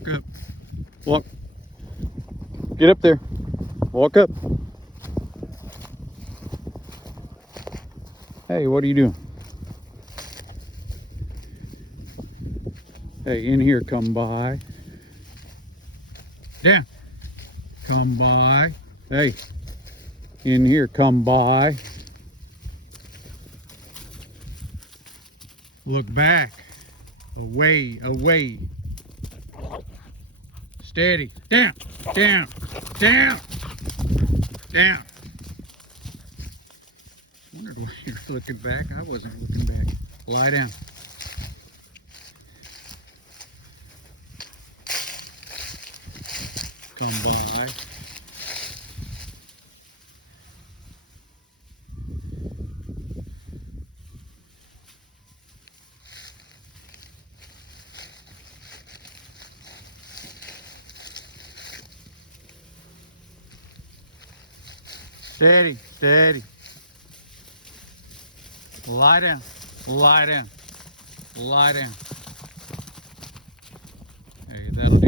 Walk up. Walk. Get up there. Walk up. Hey, what are you doing? Hey, in here, come by. Down. Come by. Hey, in here, come by. Look back. Away, away. Steady. Down, down, down, down. Wondered why you're looking back. I wasn't looking back. Lie down. Come by. Steady, steady. Lie down, lie down, lie down.